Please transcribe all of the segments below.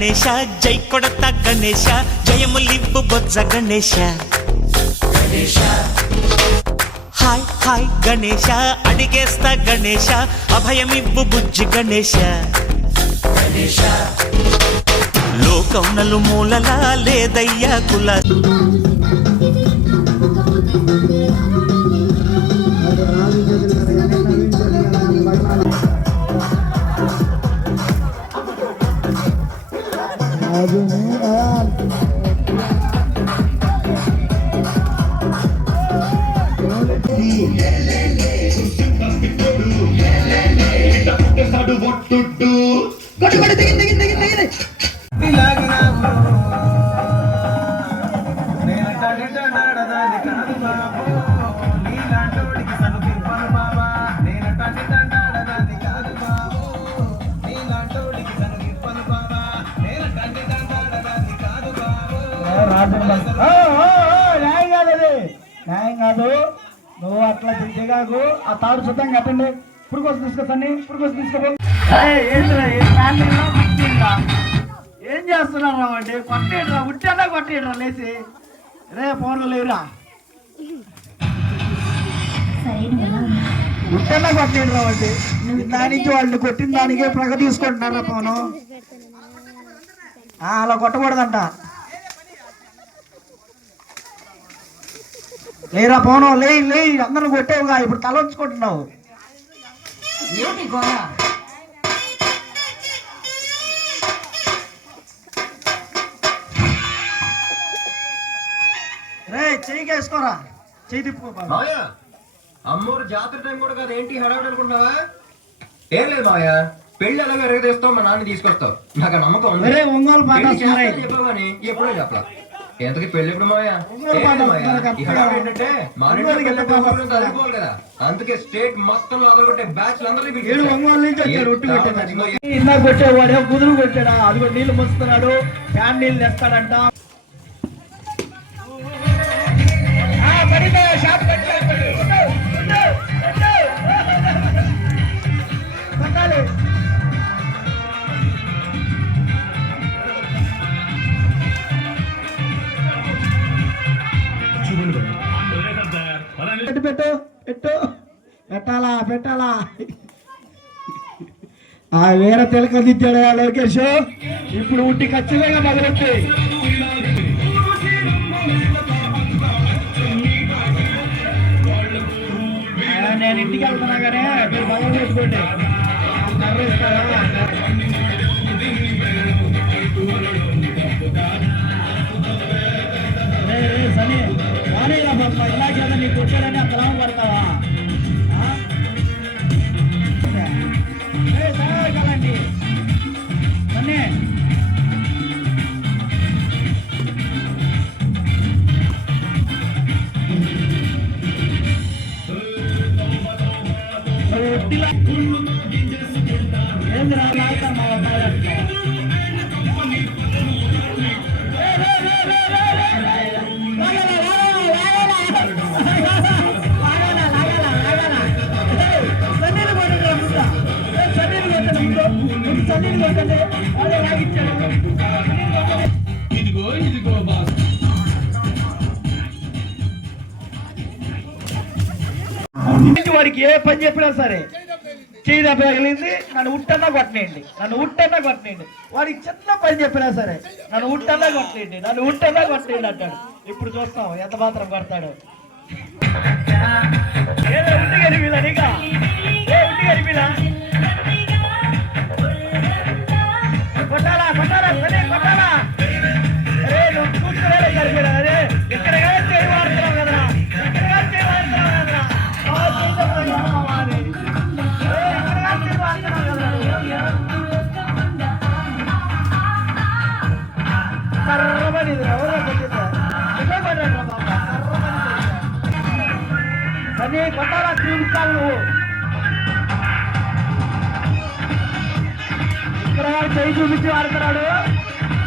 గణేశ జై కొడత గణేశ జయములివ్వు బొజ్జ Ganesha hi hi Ganesha అడిగేస్తా Ganesha అభయమివ్వు బుజ్జి గణేశ లోకం నలుమూలలా లేదయ్యా కుల న్యాయం కాదు. నువ్వు అట్లా దిగాకు. ఆ తాడు శుద్ధంగా కట్టండి. ఇప్పుడు కోసం తీసుకొస్తాను. ఇప్పుడు కోసం తీసుకోబో. ఏం చేస్తున్నారు అంటే కొట్టేయడరా, ఉట్టేలా కొట్టేయడరా లేచి. రే ఫోన్లు లేవురా, ఉట్టేలా కొట్టేయడరా అంటే దానికి వాళ్ళు కొట్టిన దానికే ప్రగ తీసుకుంటున్నారా ఫోను. అలా కొట్టకూడదంట. లేరా పోను, లే అందరూ కొట్టేవుగా. ఇప్పుడు తల ఉంచుకుంటున్నావు. రే చెయ్యికేసుకోరా, చెయ్యి తిప్పుకో. అమ్మోరు జాతర టైం కూడా కాదు, ఏంటి హడావిడి అనుకుంటున్నావా? ఏం లేదు మావయ్య, పెళ్లి ఎలాగో ఎరగదీస్తావు, మా నాన్న తీసుకొస్తావు, నాకు నమ్మకం ఉంది. చెప్పావు కానీ ఎప్పుడో చెప్పలా. ఎంతకి పెళ్లి ఎప్పుడు మావయ్య? ఏంటంటే మా చదువుకోవాలి కదా, అందుకే స్టేట్ మొత్తం అదొకటే బ్యాచ్ అందరినీ ఇందాక కొట్టేవాడే కుదురు కొట్టాడా, అది కూడా నీళ్లు మోస్తున్నాడు, ఫ్యాన్ నీళ్ళు తెస్తాడంట. పెట్టాలా వేరే తెలక దిద్దాడు లోకేష్. ఇప్పుడు ఉట్టి ఖచ్చితంగా మొదలెట్టి నేను ఇంటికి వెళ్తున్నా కానీ మీరు మొదలు చేసుకోండి. సరే ఇలాగే నీకు వచ్చాడని అంత లాభం పడతావా? కలండి సన్నే ఏంది రాక మా వాడికి ఏ పని చెప్పినా సరే చేయి తగిలింది, నన్ను ఉట్టన్నా కొట్టనేయండి, వాడికి చిన్న పని చెప్పినా సరే నన్ను ఉట్టన్నా కొట్టనేయండి అంటాడు. ఇప్పుడు చూస్తాం ఎంత మాత్రం కొడతాడు. ఉట్టి గడిపిలా నీకా, ఉట్టి గడిపిలా కొట్టాలా అరే నువ్వు చూసుకునే గడిపిడా. అరే ఇక్కడ చేయి వాడుతున్నావు కదరా, కొట్టాలా చూపించాలి నువ్వు. ఇక్కడ చేయి చూపించి వాడుతున్నాడు,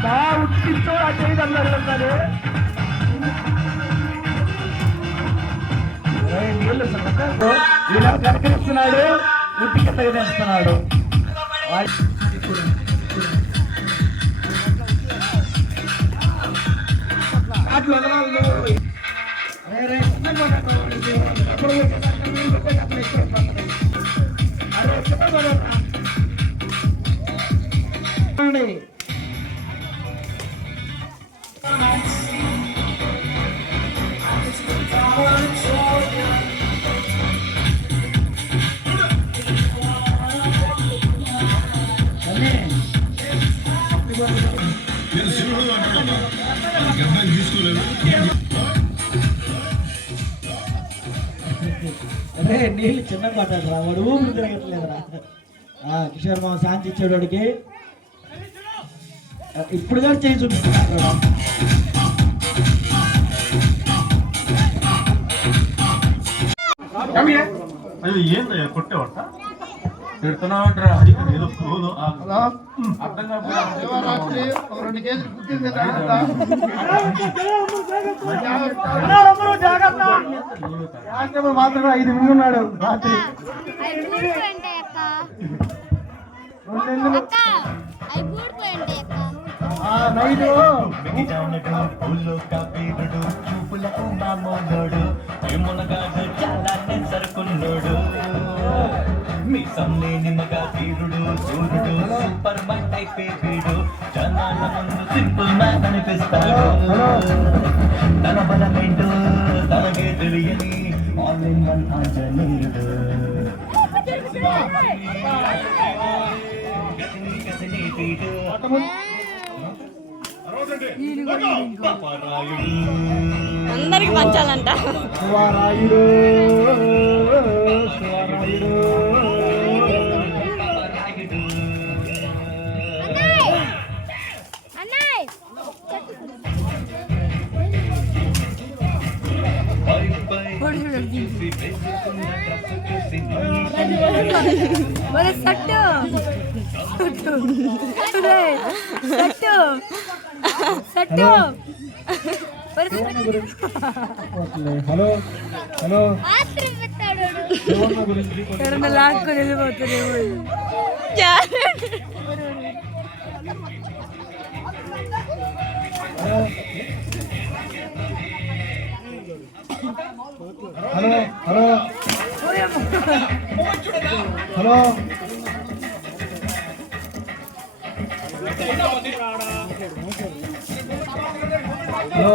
బాగా ఉట్టిస్తూ ఆ చేయి తమ్ముడు. నీళ్ళు ఇలా కనకరిస్తున్నాడు, ఉట్టి కిందకి తెస్తున్నాడు. అట్లా వదలాలి. అరే చిన్న కొట్టాడు. ఎప్పుడు కొట్టేదాకా మీరు కొట్టేటప్పుడు ఎక్కువ పడుతుంది. అరే చిన్న కొట్టాడు. అరే నీళ్ళు చిన్న పట్టాడురా వాడు ఊపిరి తిరగట్లేదురా. కిషోర్ మామ శాంతి ఇచ్చాడు వాడికి. ఇప్పుడు కూడా చేయి చూపిస్తున్నాడు. అయ్యో ఏందయ్యా కొట్టేవాట తిడుతున్నావంటారా అది ఏదో పోదు అర్థం కాకపోతే మాత్రం 5 మంది ఉన్నాడు రాత్రి. సరుకున్నోడు మీ సమ్మె నిమ్మగా తీరుడు సూర్యుడు సూపర్ మ్యాన్ అయిపోయాడు జనాల ముందు సింపుల్ మ్యాన్ అనిపిస్తాడు తన బలమేంటో తనకే తెలియని ఆల్ ఇన్ వన్ ఆంజనేయుడు అందరికి పంచాలంట. శివరాయుడు హలో హలో లాక్కు వెళ్ళిపోతుంది. Hello hello hello hello